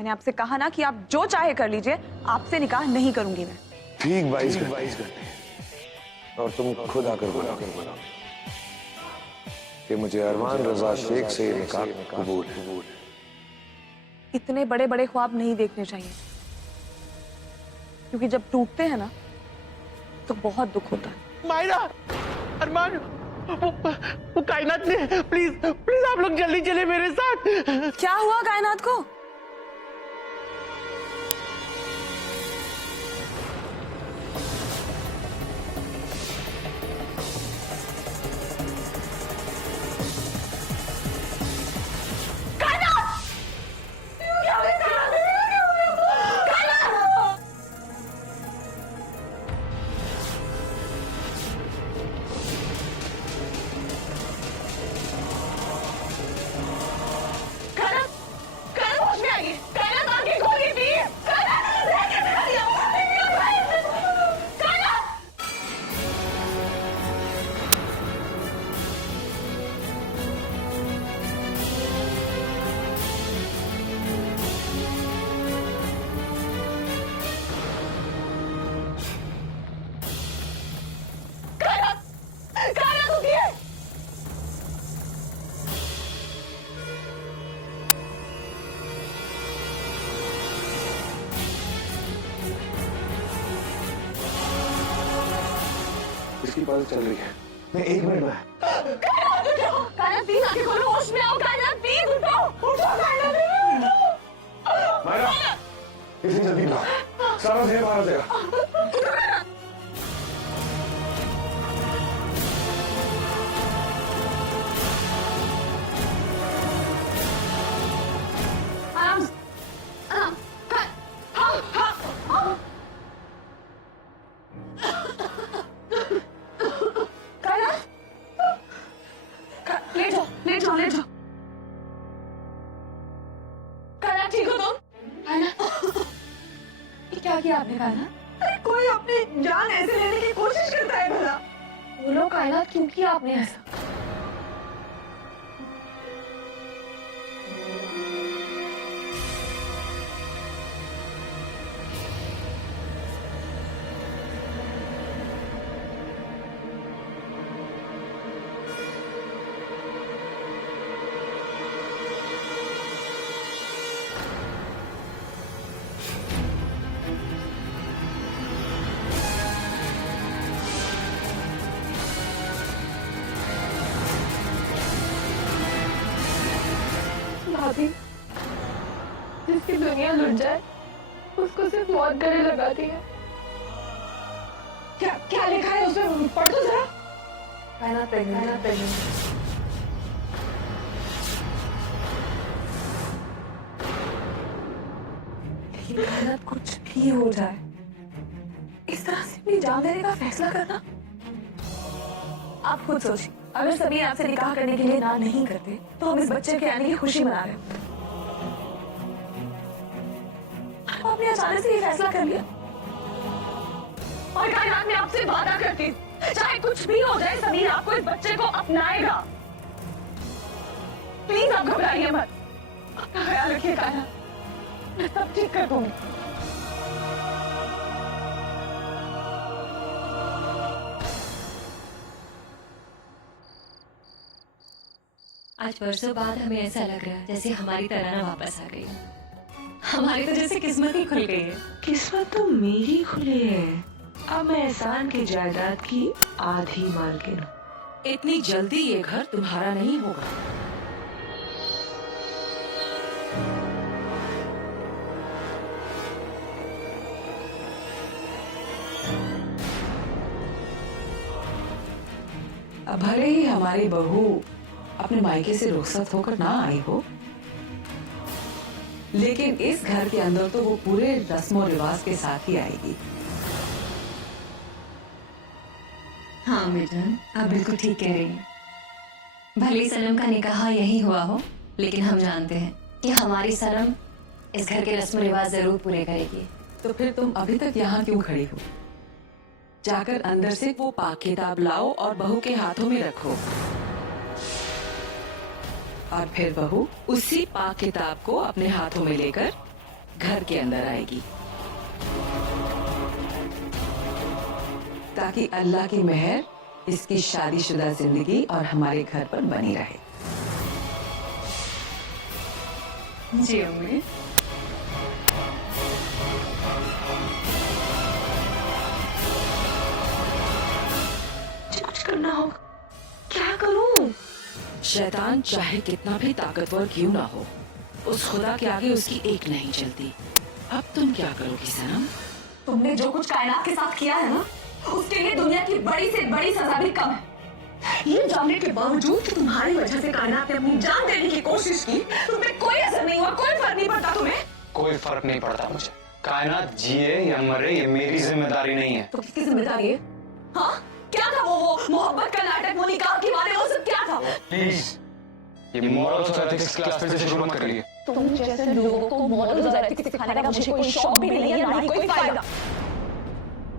मैंने आपसे कहा ना कि आप जो चाहे कर लीजिए, आपसे निकाह नहीं करूंगी मैं। ठीक 22 घंटे और तुम खुद आकर बोला कि मुझे अरमान रजा शेख से निकाह कबूल है। इतने बड़े बड़े ख्वाब नहीं देखने चाहिए, क्योंकि जब टूटते हैं ना तो बहुत दुख होता है। मायरा, अरमान, वो कायनात ने, प्लीज प्लीज आप लोग जल्दी चले मेरे साथ। क्या हुआ कायनात को? इसकी पल्स चल रही है। मैं 1 मिनट में। कायनात प्लीज आंखें खोलो, होश में आओ। कायनात प्लीज उठो, उठो कायनात। मायरा, इतनी जल्दी ना, सारा जहर बाहर आ जाएगा। ले जाओ। कायनात ठीक हो तुम? ये क्या किया आपने कायनात? अरे कोई अपनी जान ऐसे लेने की कोशिश करता है भला? बोलो कायनात, क्यों किया आपने ऐसा? भाभी, जिसकी दुनिया लुट जाए उसको सिर्फ मौत गले लगाती है। क्या क्या लिखा है उसमें, पढ़ तो जरा। कायनात प्रेग्नेंट। लेकिन कायनात, कुछ भी हो जाए, इस तरह से अपनी जान देने का फैसला करना। आप खुद सोचिए, अगर सभी आपसे निकाह करने के लिए ना नहीं करते तो हम इस बच्चे के आने की खुशी मना रहे होते। आपने अचानक से ये फैसला कर लिया। और कायनात, मैं आपसे वादा करती, चाहे कुछ भी हो जाए, समीर आपको इस बच्चे को अपनाएगा। प्लीज आप घबराइए मत, अपना ख्याल रखिए कायनात, मैं सब ठीक कर दूंगी। आज बरसों बाद हमें ऐसा लग रहा है जैसे हमारी तराना वापस आ गई। हमारी तो जैसे किस्मत ही खुल गई है। किस्मत तो मेरी खुली है। अब मैं एहसान की जायदाद की आधी मालकिन हूँ। इतनी जल्दी ये घर तुम्हारा नहीं होगा। अब भले ही हमारी बहू अपने मायके से रुखसत होकर ना आई हो, लेकिन इस घर के अंदर तो वो पूरे रस्मों रिवाज के साथ ही आएगी। हाँ मिलन, आप बिल्कुल ठीक कह रही हैं। भले ही सनम का निकाह यही हुआ हो, लेकिन हम जानते हैं कि हमारी सनम इस घर के रस्म रिवाज जरूर पूरे करेगी। तो फिर तुम अभी तक यहाँ क्यों खड़ी हो? जाकर अंदर से वो पाक किताब लाओ और बहू के हाथों में रखो। और फिर बहू उसी पाक किताब को अपने हाथों में लेकर घर के अंदर आएगी, ताकि अल्लाह की मेहर इसकी शादीशुदा जिंदगी और हमारे घर पर बनी रहे। जी अम्मी। कुछ करना होगा। क्या करूं? शैतान चाहे कितना भी ताकतवर क्यों ना हो, उस खुदा के आगे उसकी एक नहीं चलती। अब तुम क्या करोगी सनम? तुमने जो कुछ कायनात के साथ किया है ना, उसके लिए दुनिया की बड़ी से बड़ी सजा भी कम है। ये जानने के बावजूद कि तुम्हारी वजह से कायनात ने अपनी जान देने की कोशिश की, तुम पे कोई असर नहीं हुआ, कोई फर्क नहीं पड़ता तुम्हें? कोई फर्क नहीं पड़ता मुझे। कायनात जिए या मरे ये मेरी जिम्मेदारी नहीं है। तो किसकी जिम्मेदारी है? हाँ, क्या था वो मोहब्बत का नाटक, वो निकाह की वादे, वो सब क्या था? प्लीज ये मॉरल्स और एथिक्स क्लास फिर से शुरू मत करिए। तुम जैसे लोगों को मॉरल्स और एथिक्स सिखाने का मुझे कोई शौक भी नहीं है, ना ही कोई फायदा।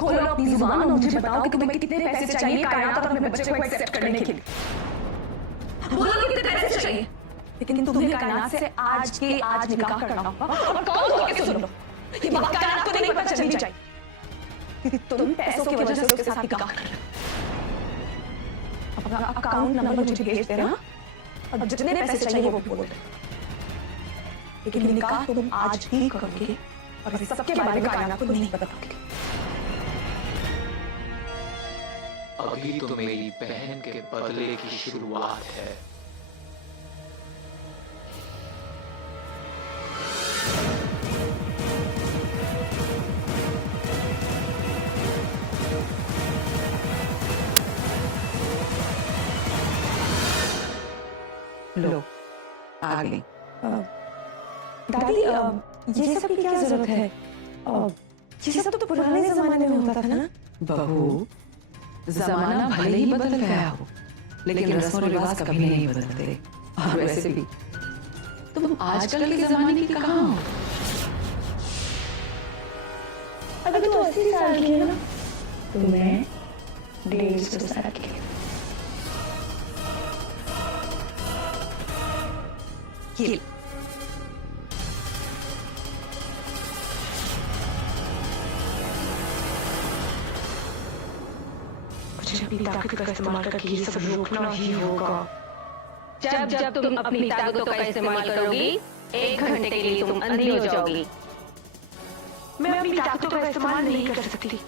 खोलो अपनी जुबान और मुझे बताओ कि तुम्हें कितने पैसे चाहिए कायनात और अपने बच्चे को एक्सेप्ट करने के लिए। बोलो कितने पैसे चाहिए, लेकिन तुम्हें कायनात से आज के आज निकाह करना होगा। और कौन हो के सुन लो, ये बात कायनात को नहीं पता चलनी चाहिए, क्योंकि तुम पैसों की वजह से उसके साथ निकाह कर रहे हो। अपना अकाउंट नंबर मुझे भेज देना और जितने पैसे चाहिए वो बोल दो, लेकिन निकाह तुम आज ही करोगे और इस सबके बारे में कायनात को नहीं बताओगे। अभी तो मेरी बहन के बदले की शुरुआत है। लो आ गई। दादी, ये सब की क्या जरूरत है? ये सब तो पुराने जमाने में होता था ना? बहू, जमाना भले ही बदल गया हो, लेकिन रस्म और रिवाज कभी नहीं बदलते। और वैसे भी तुम आजकल के जमाने की कहाँ हो? अगर तो 80 साल की है ना, तो मैं 150 साल की हूँ। ये मुझे अपनी ताकत का इस्तेमाल करके ये सब रोकना ही होगा। जब जब तुम अपनी ताकतों का इस्तेमाल करोगी, 1 घंटे के लिए तुम अंधी हो जाओगी। मैं अपनी ताकतों का इस्तेमाल नहीं कर सकती।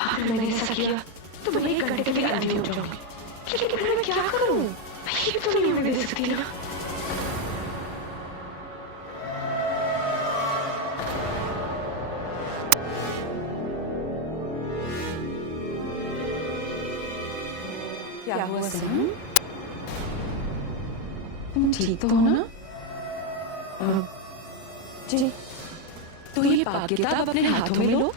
अगर मैंने ऐसा किया तो मैं 1 घंटे के लिए अंधी हो जाऊंगी। लेकिन मैं क्या करूं? ये तो नहीं होने दे सकती ना। क्या हुआ सनम? तुम ठीक तो हो ना? जी। तो ये पाक किताब अपने हाथों में लो।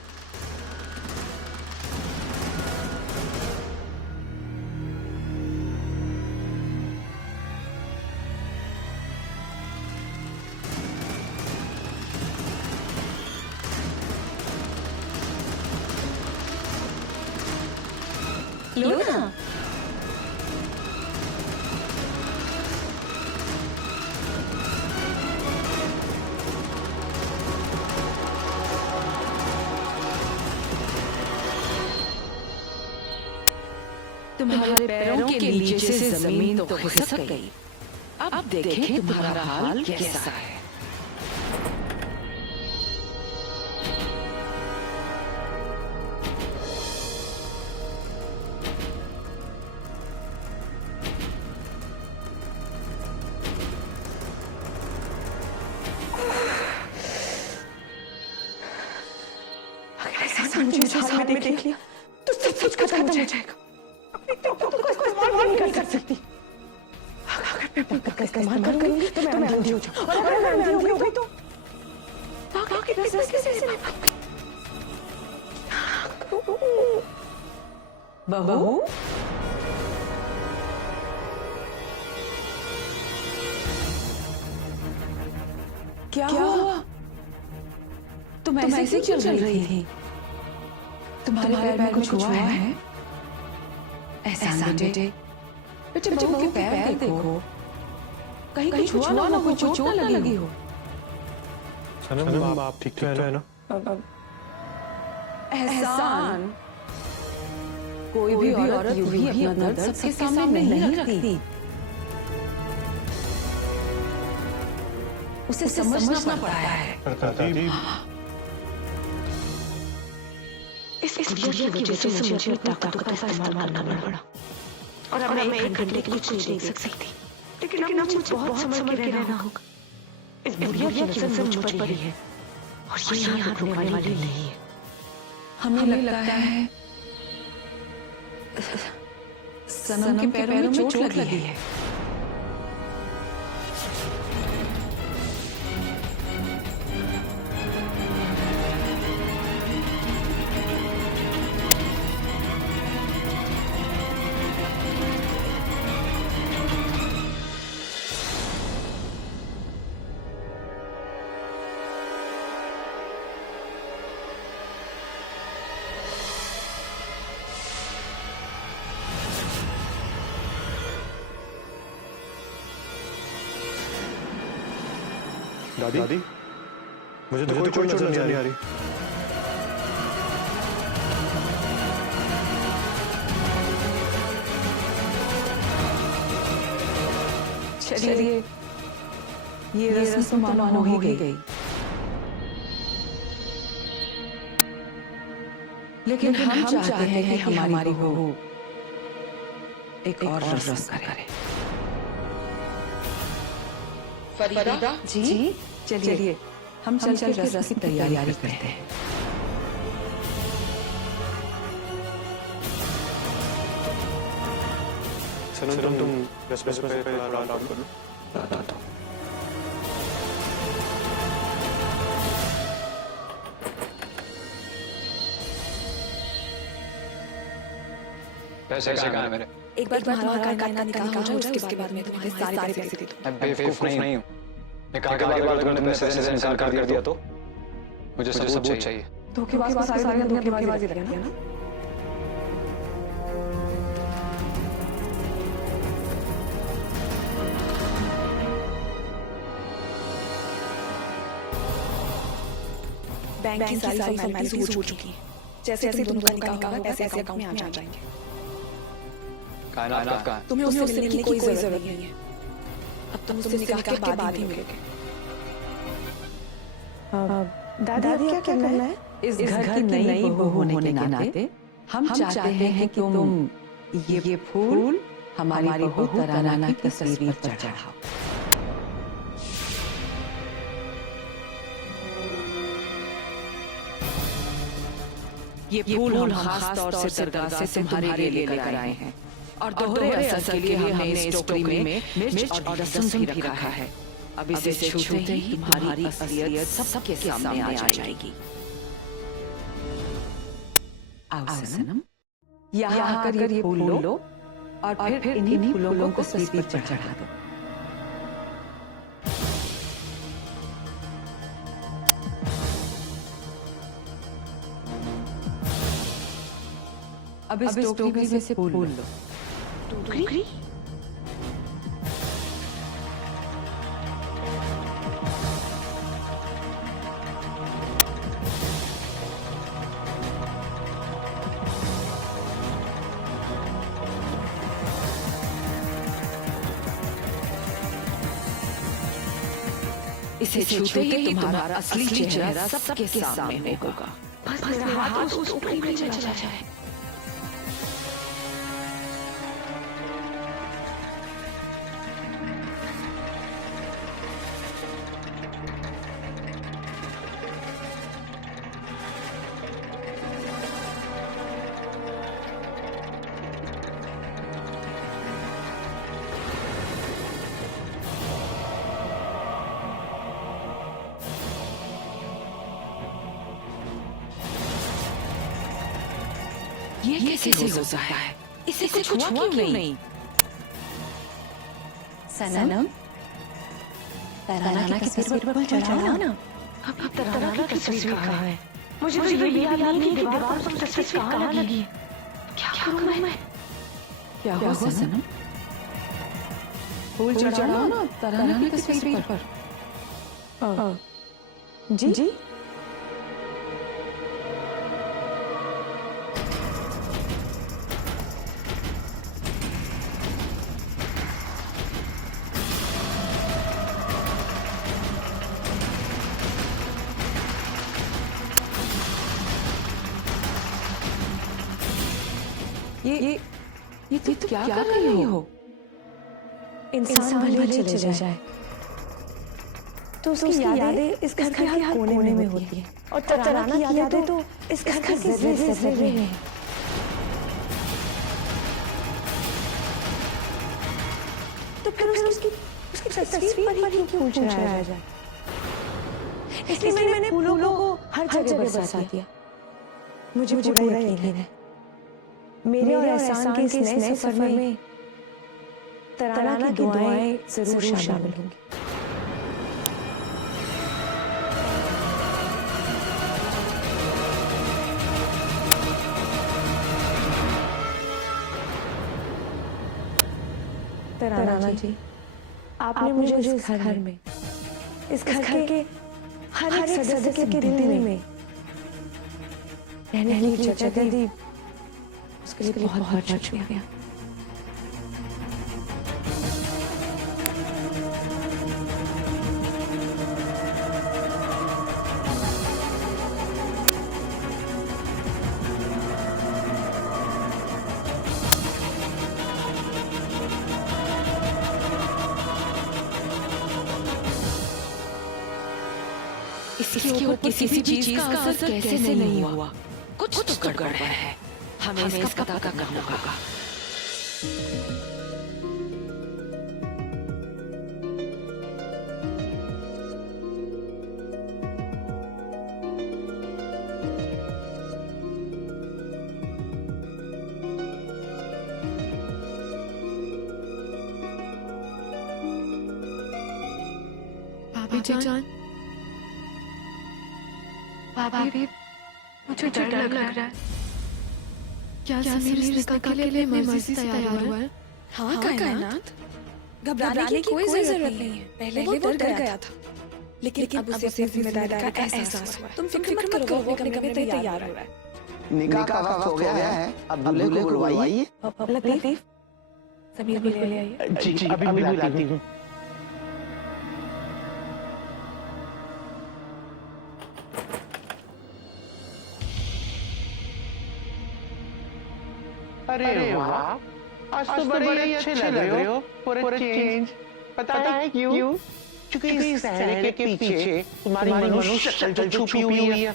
लो ना। तुम्हारे पैरों के नीचे से जमीन तो खिसक गई। अब देखें तुम्हारा हाल कैसा है। अगर ऐसा मुझे इस हाल में देख लिया तो सब कुछ खत्म हो जाएगा। अपनी ताकतों का इस्तेमाल नहीं कर सकती। अगर मैं ताकत का इस्तेमाल करूंगी तो मैं अंधी हो जाऊंगी, और अगर मैं अंधी हो गई तो ताकत की वजह से बहू, क्या हुआ? तुम ऐसे क्यों चल रही थी? तुम्हारे पैर में कुछ हुआ है? एहसान बेटे, बेटे बहू के पैर देखो, कहीं कुछ हुआ ना, कोई चोट ना लगी हो। सनम आप ठीक है ना? एहसान, कोई भी औरत यूं ही अपना दर्द सबके सामने नहीं रखती। उसे समझना पड़ता है। दादी इस गुड़िया की वजह से मुझे अपनी ताकतों का इस्तेमाल करना पड़ा और अब मैं 1 घंटे कुछ नहीं देख सकती थी। लेकिन अब मुझे बहुत समझ के रहना होगा। इस गुड़िया की नजर मुझ पर ही है और ये यहाँ रुकने वाली नहीं है। हमें लगता है सनम के पैरों में चोट लगी है। दादी मुझे तो कोई चोट नजर नहीं आ रही। चलिए ये रस्म तो मानो हो ही गई, लेकिन हम चाहते हैं कि हमारी बहू एक और रस्म करे। फरीदा जी चलिए हम चल रस्म की तैयारी करते हैं। सनम तुम रस्म पे डाल दो। पैसे कहाँ हैं मेरे? एक बार तुम्हारा कायनात का निकाह हो जाए उसके बाद मैं तुम्हें सारे पैसे दे दूँ। मैं बेवकूफ नहीं हूँ। निकाह के बाद तुमने पैसे से इनकार कर दिया तो मुझे सबूत चाहिए। धोखेबाज को सारी दुनिया धोखेबाजी लगती है ना। बैंक की सारी फॉर्मेलिटीज हो चुकी हैं। जैसे तुम दोनों का निकाह होगा पैसे अकाउंट में आ जाएंगे। कायनात कहाँ है? तुम्हें उससे मिलने की कोई जरूरत नहीं है। अब तुम उससे निकाह के बाद ही मिलोगे। दादी अब क्या करना है? इस घर की नई बहू होने के नाते हम चाहते हैं कि तुम ये फूल हमारी बहू तराना की तस्वीर पर चढ़ाओ। ये फूल हम खास तौर से दरगाह से तुम्हारे लिए लेकर आए हैं और दोहरे असर के लिए हमने इस टोकरी में मिर्च और लहसुन भी रखा है। अब इसे छूते ही तुम्हारी असलियत सबके सामने आ जाएगी। आओ सनम, यहाँ आकर ये फूल लो और फिर इन्हीं फूलों को तस्वीर पर चढ़ा दो। अब इस टोकरी में से फूल लो। टोकरी? इसे छूते ही तुम्हारा असली चेहरा सबके सामने होगा। बस मेरा हाथ उस टोकरी में चला जाए। ये कैसे हो सकता है? इसे कुछ हुआ क्यों नहीं? सनम तराना की तस्वीर पर चढ़ाओ ना। अब तराना की तस्वीर कहाँ है? मुझे तो ये भी याद नहीं कि दीवार पर तस्वीर कहाँ लगी। क्या करूँ मैं? क्या हुआ सनम? फूल चढ़ाओ ना तराना की तस्वीर पर। जी जी ये तुम क्या कर रही हो? इंसान भले चले जाए तो उसकी यादें इस घर के हर कोने में होती है और तराना की यादें तो इस घर के जर्रे जर्रे में है। तो फिर उसकी तस्वीर पर ही क्यों पूछा जाए? इसलिए मैंने फूलों को हर जगह बरसा दिया। मुझे पूरा यकीन है मेरे और एहसान के इस नए सफर में तराना की दुआएं जरूर शामिल होंगी। तराना जी, आपने मुझे इस घर में, इस घर के हर एक सदस्य के दिल में रहने की जगह दी, उसके लिए बहुत बहुत शुक्रिया। इसके ऊपर किसी भी चीज का असर कैसे नहीं हुआ? कुछ तो गड़बड़ है। हमें इसका पता करना होगा। भाभी जान, भाभी मुझे डर लग रहा है। क्या समीर इस निकाह के लिए मर्जी से तैयार हुआ है? हाँ कायनात, घबराने की कोई जरूरत नहीं है। पहले वो डर गया था, लेकिन अब उसे जिम्मेदारी का एहसास हुआ है। तुम फिक्र मत करो, वो अपने कमरे में तैयार हो रहा है। निकाह का वक्त हो गया है, अब दूल्हे को बुलवाइए। लतीफ, समीर को ले आइए। जी अभी बुलाती हूँ। अरे वाह, आज तो बड़े ही अच्छे लग रहे हो फॉर अ चेंज। पता है क्यों? क्योंकि इस चेहरे के पीछे तुम्हारी मनुष्य शक्ल छुपी हुई है।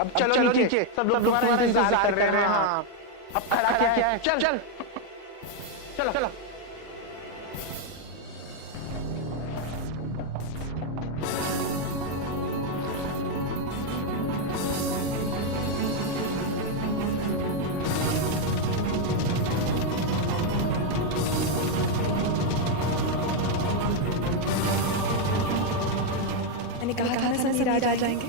अब चलो नीचे, सब लोग तुम्हारा इंतजार कर रहे हैं। हाँ, अब खड़ा क्या है? चल चल चलो चलो। मैंने कहा था ना समीर आज आ जाएंगे।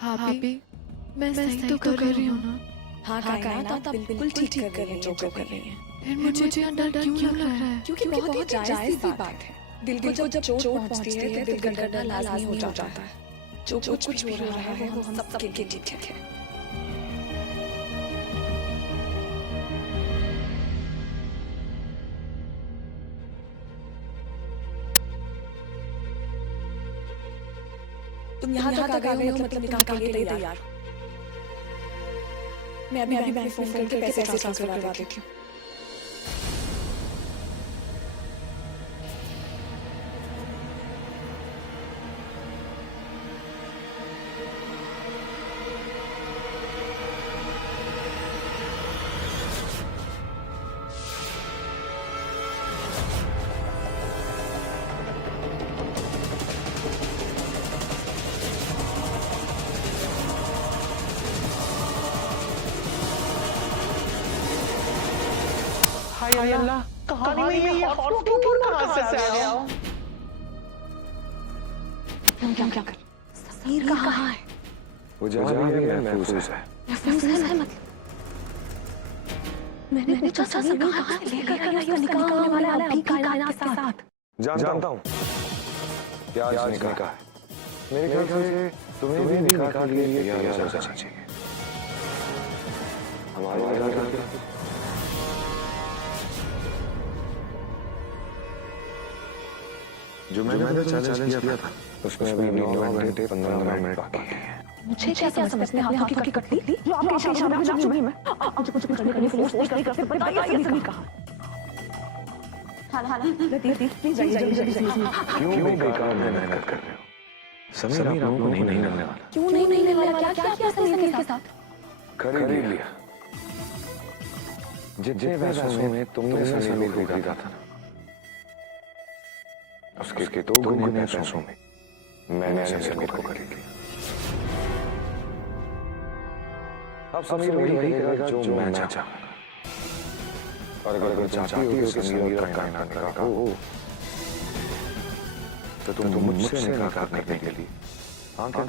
भाभी, मैं सही तो कर रही हूँ ना? हाँ कायनात, आप बिल्कुल ठीक कर रही हैं जो कर रही हैं। फिर मुझे डर क्यों लग रहा है? क्योंकि बहुत ही जायज़ सी बात है। दिल को जब चोट पहुंचती है तो दिल धड़कना लाजमी हो जाता है। जो कुछ भी हो रहा है वो हम सबके लिए ठीक है। तुम यहाँ तक आ गए हो, मतलब निकाह के लिए तैयार हो। मैं अभी बैंक फोन करके पैसे ट्रांसफर करवा देती हूँ। हाय अल्लाह, कहानी में ये हॉट ऊपर कहां से आ गया? क्या कर? समीर कहाँ है? वो जहाँ भी है महफूज है। महफूज है मतलब मैंने पूछा समीर कहाँ से लेकर आई उसका निकाह होने वाला है अभी कायनात के साथ। जानता हूँ क्या आज निकाह है। मेरे ख्याल से तुम्हें भी निकाह के लिए तैयार हो जाना चाहिए। हमारे जो मैंने चैलेंज किया था उसमें अभी 9 घंटे 15 मिनट बाकी है। मुझे क्या समझते हैं हाथों की कटली जो आपके इशारे में नाचूंगी मैं। आप मुझे कुछ करने के लिए फोर्स नहीं करते बताइए सभी कहा। हाँ प्लीज क्यों बेकार मेहनत कर रहे हो? समीर आप लोगों को नहीं मिलने वाला। क्यों नहीं मिलने वाला? क्या किया समीर के साथ? खरीद लिया। जितने पैसों में तुमने समीर को खरीदा था उसके 2 गुने पैसों में मैंने समीर को खरीद लिया। अब समीर वही करेगा जो मैं चाहूंगा। और अगर चाहती हो कि समीर का कायनात का हो तो तुम मुझसे निकाह करने के लिए हाँ क्या